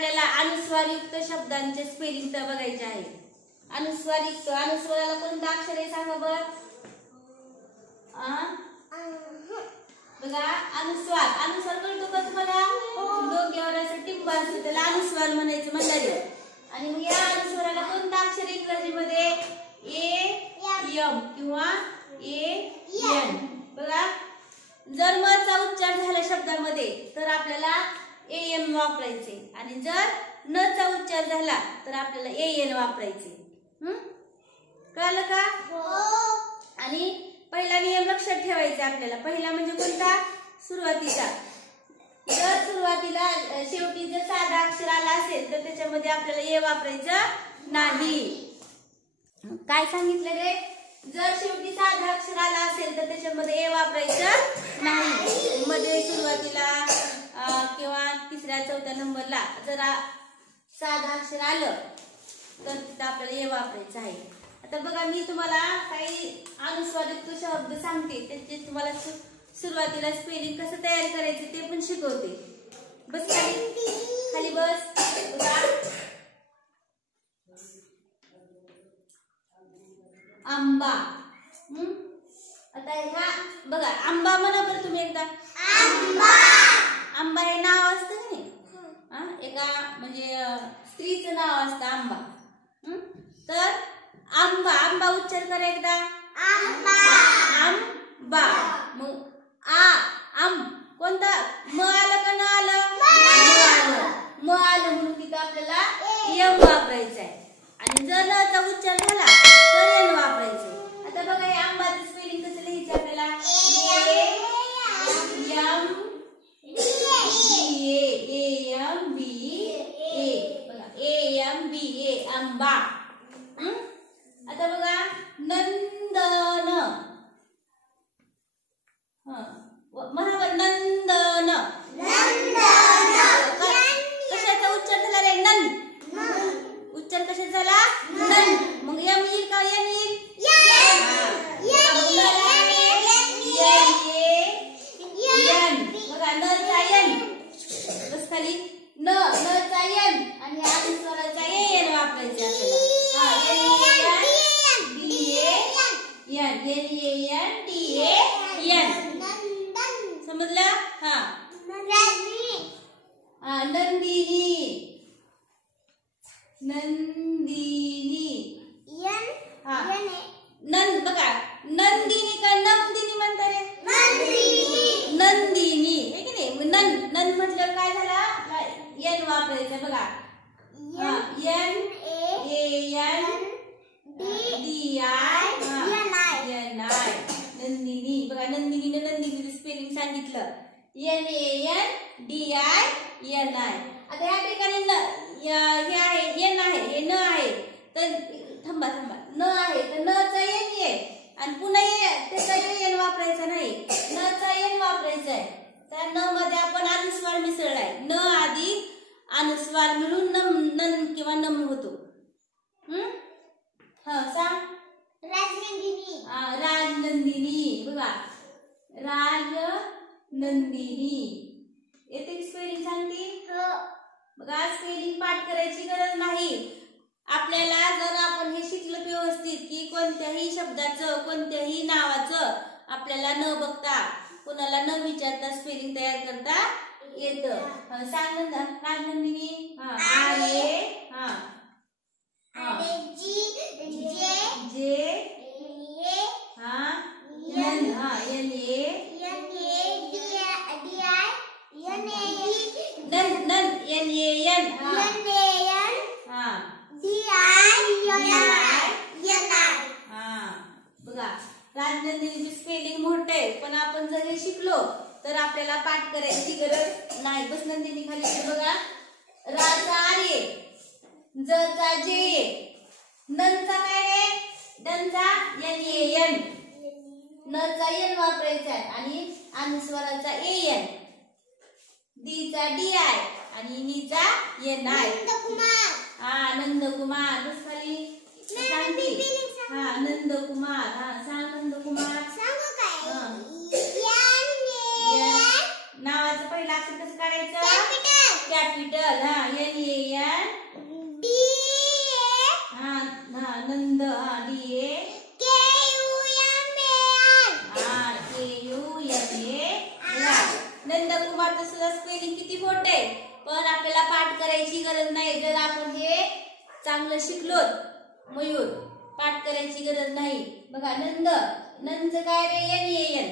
आपल्याला अनुस्वारयुक्त शब्दांचे स्पेलिंग तर बघायचे आहे. अनुस्वारयुक्त, अनुस्वाराला कोणतं अक्षर आहे सांगा बरं. बघा अनुस्वार, अनुस्वार कळतो का तुम्हाला. डोक्यावर असं टिंब असतं त्याला अनुस्वार म्हणायचं म्हणलं. आणि मग या अनुस्वाराला कोणतं अक्षर इंग्रजीमध्ये ए एम किंवा ए एन. बघा जर म चा उच्चार झाला शब्दामध्ये तर आपल्याला ए एम वापरायचे आणि जर न चा उच्चार झाला तर आपल्याला ए एन वापरायचे. कळलं का. आणि पहिला नियम लक्षात ठेवायचा आपल्याला. पहिला म्हणजे कोणता, सुरुवातीचा. जर सुरुवातीला शेवटी जर साधा अक्षर आला असेल तर त्याच्यामध्ये आपल्याला ए वापरायचं नाही. काय सांगितलं रे, जर शेवटी साधा अक्षर आला असेल तर त्याच्यामध्ये ए वापरायचं नाही. मध्ये सुरुवातीला किंवा तिसऱ्या चौथ्या नंबरला जर साधा अक्षर आलं तर तिथं आपल्याला ए वापरायचं आहे. आता बघा मी तुम्हाला काही अनुस्वारयुक्त शब्द सांगते, त्याचे तुम्हाला सुरुवातीला स्पेलिंग कसं तयार करायचं ते पण शिकवते. बस खाली बस. बघा आंबा. आता ह्या बघा आंबा म्हणा बरं तुम्ही एकदा. आंबा, आंबा हे नाव असतं की नाही, एका म्हणजे स्त्रीचं नाव असतं आंबा. तर आंबा, आंबा उच्चार करा एकदा. आंबा, आंबा. मग आम कोणता, म आलं का न आलं, म आलं म्हणून तिथं आपल्याला एम वापरायचं आहे. आणि जर न चा उच्चार झाला तर एन वापरायचं. आता बघा हे आंबाचं स्पेलिंग कसं लिहायचं आपल्याला. ए एम बी ए. बघा ए एम बी ए आंबा. आता बघा नंदन. म्हणावर नंदन. कशाचा उच्चार झाला रे, नन. उच्चार कशाचा झाला, नन. मग एम येईल का एन येईल. बघा न चा एन. बस खाली न चा एन आणि अनुस्वाराचा ए एन वापरायचे आपल्याला. समजलं. नंदिनी. नंदिनी. नंद बघा नंदिनी का नंदिनी म्हणता रे. नंदिनी हे की नाही. नंद म्हटल्यावर काय झाला, एन वापरायचं. बघा N A N D I N I. Nandini. बघा नंदिनीने नंदिनीचं स्पेलिंग सांगितलं. N A N D I N I. आता या ठिकाणी हे आहे एन आहे, हे न आहे. तर थांबा न आहे तर न चा एन ये आणि पुन्हा त्याचा एन वापरायचा नाही, न चा एन वापरायचा आहे. त्या न मध्ये आपण अनुस्वार मिसळलाय. न आधी अनुस्वार मिळून नन किंवा नम होतो. सांग. राजनंदिनी. राजनंदिनी. बघा राजनंदिनी. येते स्पेलिंग सांगते. बघा स्पेलिंग पाठ करायची गरज नाही आपल्याला. जर आपण हे शिकलं व्यवस्थित की कोणत्याही शब्दाचं कोणत्याही नावाचं आपल्याला न बघता कोणाला न विचारता स्पेलिंग तयार करता येतं. सांग ना राजनंदिनी. राजनंदिनीची स्पेलिंग मोठे पण आपण जर हे शिकलो तर आपल्याला पाठ करायची गरज नाही. बस नंदिनी खाली बघा. राचा आर्य, जचा जे, नंचा काय रे, डनचा एन ए एन. नचा एन वापरायचा आहे आणि अनुस्वाराचा ए एन. डीचा डी आय आणि नीचा एन आय. नंदकुमार. बस खाली सांगते. नंदकुमार. सांग नंदकुमार. नावाचं पहिलं अक्षर कसं काढायचं, कॅपिटल. एन ए गरज नाही जर आपण हे चांगलं शिकलो. मयूर पाठ करायची गरज नाही. बघा नंद, नंदचं काय रे? NAN,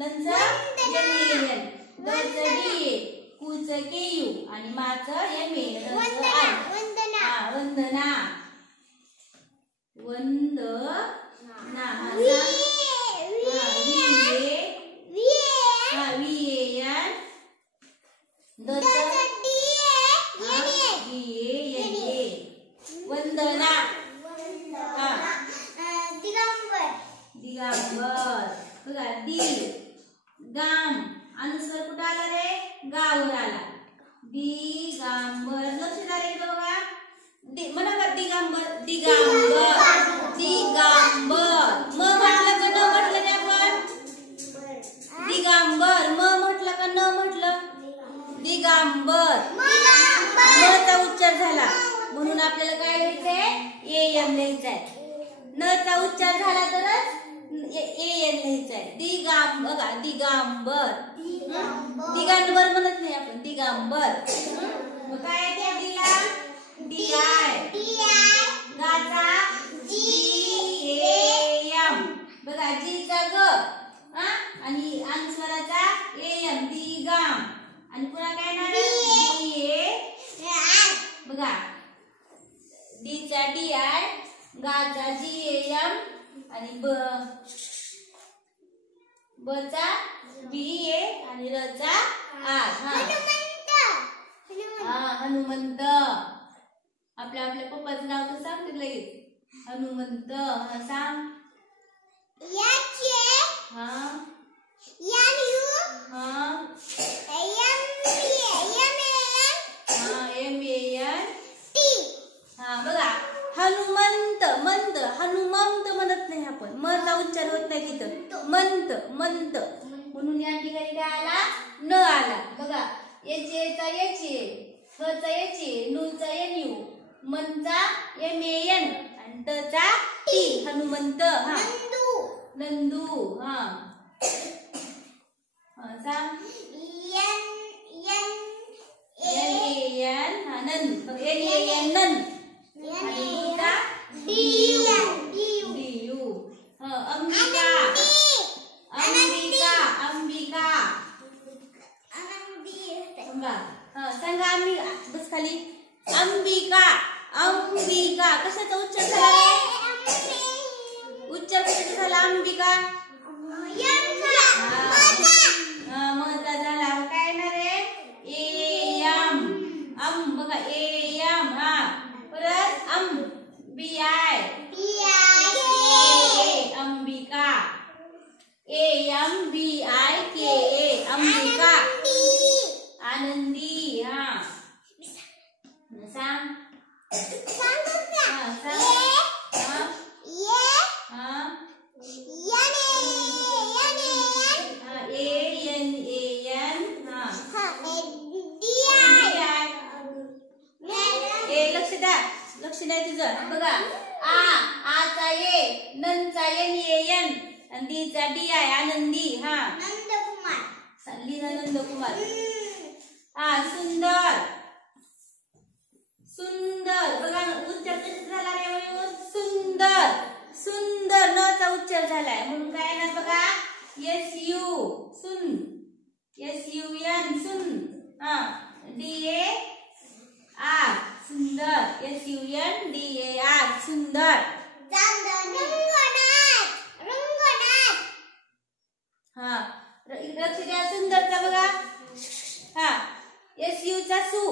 नंदचं NAN, दचं DA, कुचं KU आणि माचं MA, रचं R. वंदना, वंदना, VAN, दचं DANA, वंदना. दिगंबर. बघा दी गाम, अनुस्वार कुठं आला रे? गावर आला. दिगंबर. लक्ष झाले बघा. म्हणा बघ दिगंबर, दिगंबर, दिगंबर. म म्हटलं का न म्हटलं नाही आपण? दिगंबर. म म्हटलं का न म्हटलं? दिगंबर. मचा उच्चार झाला म्हणून आपल्याला काय लिहायचंय? AM लिहायचंय. नचा उच्चार झाला तरच AN लिहायचंय. दिगंबर. बघा दिगंबर, दिगंबर म्हणत नाही आपण, दिगंबर. मग काय आहे दिला? DI, गाचा GAM. बघा जीचा ग आणि अनुस्वाराचा AM, दिगाम. आणि पुन्हा काय येणार? DA. बघा डीचा DI, गाचा GAM आणि बचा BA आणि रचा R. हनुमंत. आपल्या पप्पाचं नाव तर सांगते लगेच. हनुमंत. सांग. बघा हनुमंत. मंत, हनुमंत म्हणत नाही आपण, मचा उच्चार होत नाही तिथं. मंत, मंत. म्हणून या ठिकाणी काय आला? न आला. बघा याचा याचे, हचा याचे, नूचा NU, मनचा MAN आणि तचा T. हनुमंत. नंदू. सांग. NAN. नंद. NAN नंद. आणि दूचा DU. अंबिका, अंबिका, अंबिका. सांगा आम्ही बस खाली. अंबिका, अंबिका. कशाचा उच्चार झाला रे? उच्चार कशाचा झाला? अंबिका. मचा झाला. काय येणार रे? AM. बघा AM. परत BI, अंबिका. AMBIKA, अंबिका. आनंदी. सांग. लक्ष द्या तुझं. बघा आचा A, नंचा NAN आणि डीचा DI, आनंदी. नंदकुमार. नंदकुमार. सुंदर, सुंदर. बघा उच्चार कसा झाला रे मयूर? सुंदर, सुंदर. नचा उच्चार झालाय म्हणून काय येणार बघा? SU, सुन. SUN, सुन. DAR, सुंदर. SUNDAR, सुंदर. लक्ष द्या सुंदरचा. बघा SU चा सु.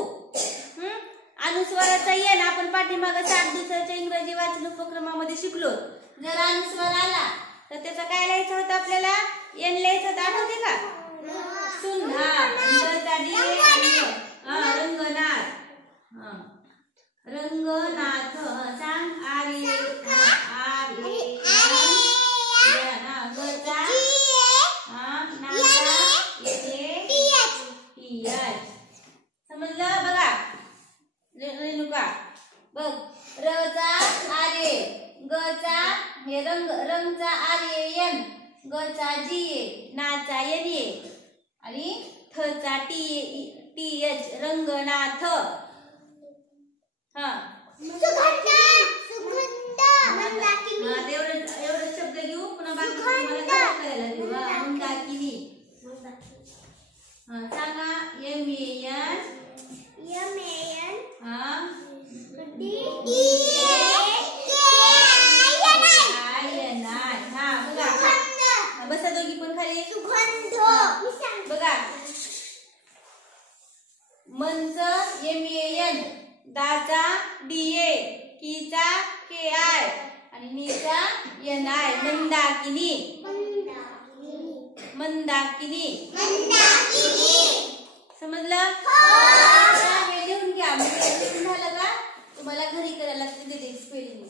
अनुस्वाराचा N आपण पाठीमागे 7 दिवसाच्या इंग्रजी वाचन उपक्रमामध्ये शिकलो. जर अनुस्वार आला तर त्याचा काय लिहायचं होतं आपल्याला? N लिहायचं होतं. आठवते का? सुन. रंगनाथ. रंगनाथ. सांग. समजलं? बघा रेणुका. बघ रचा RA, गचा हे रंग, रंगचा RAN, गचा GA, नाचा NA आणि थचा TH, रंगनाथ. हा एवढं शब्द घेऊ पुन्हा बाकी तुम्हाला करायला देऊ. मंदाकिनी. हा सांगा. MAN. हा बसा दोघी पण खाली. बघा मनचं MAN, दाचा DA, कीचा KI आणि नीचा NI. मंदाकिनी. मंदाकिनी. समजलं? हे लिहून घ्या. म्हणजे लिहून झालं का तुम्हाला घरी करायला लागते स्पेलिंग.